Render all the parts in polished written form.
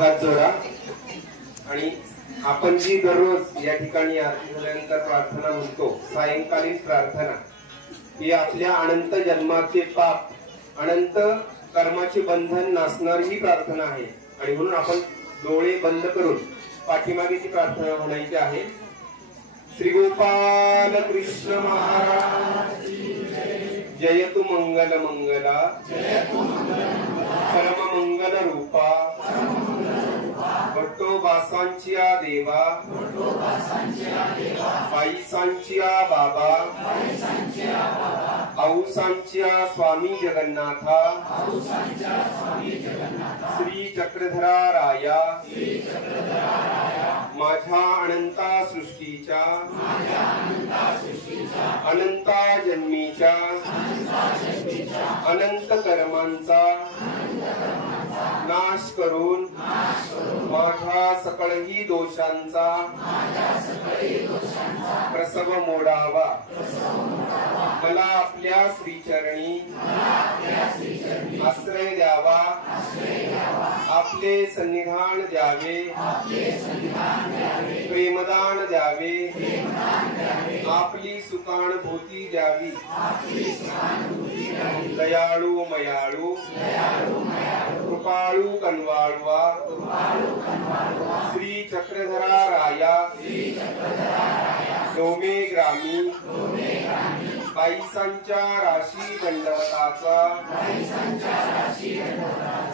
हात जोडा. आणि आपण जी दररोज या ठिकाणी आरती झाल्यानंतर प्रार्थना म्हणतो, सायंकालीन प्रार्थना, ही आपल्या अनंत जन्माचे पाप, अनंत कर्माचे बंधन नासणारी ही प्रार्थना आहे. आणि म्हणून आपण डोळे बंद करून पाठीमागे ती प्रार्थना म्हणायची आहे. श्री गोपाल कृष्ण महाराज जयतु मंगल मंगला, परम मंगल रूपा, भट्टोबासांचिया देवा, बाईसांचिया बाबा, आऊसांचिया स्वामी जगन्नाथा, श्री चक्रधरा राया, माझ्या अनंता सृष्टीच्या, अनंता जन्मीच्या, अनंत कर्मांचा नाश करून माझ्या सकळही दोषांचा प्रसव मोडावा. मला आपल्या श्रीचरणी आश्रय द्यावा, आपले सन्निधान द्यावे, प्रेमदान द्यावे, आपली सुखानुभूती द्यावी. दयाळू मयाळू, कृपाळू कनवाळवा, श्री चक्रधरा राया, डोमे ग्रामी, बाईसांच्या राशी दंडवताचा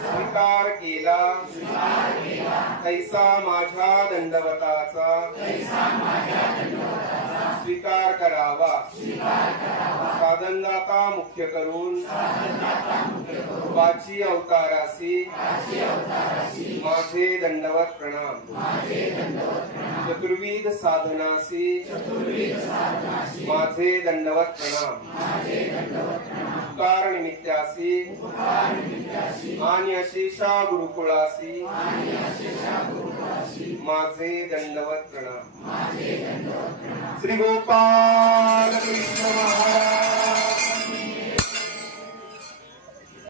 स्वीकार केला, तैसा माझ्या दंडवताचा स्वीकार करावा. साधनदाता मुख्य करून वाची अवतारासी माझे दंडवत प्रणाम. चतुर्विध साधनासी माझे दंडवत प्रणाम. उपकार निमित्तासी आणि अशेषा गुरुकुळासी माझे दंडवत प्रणाम. श्री गोपाल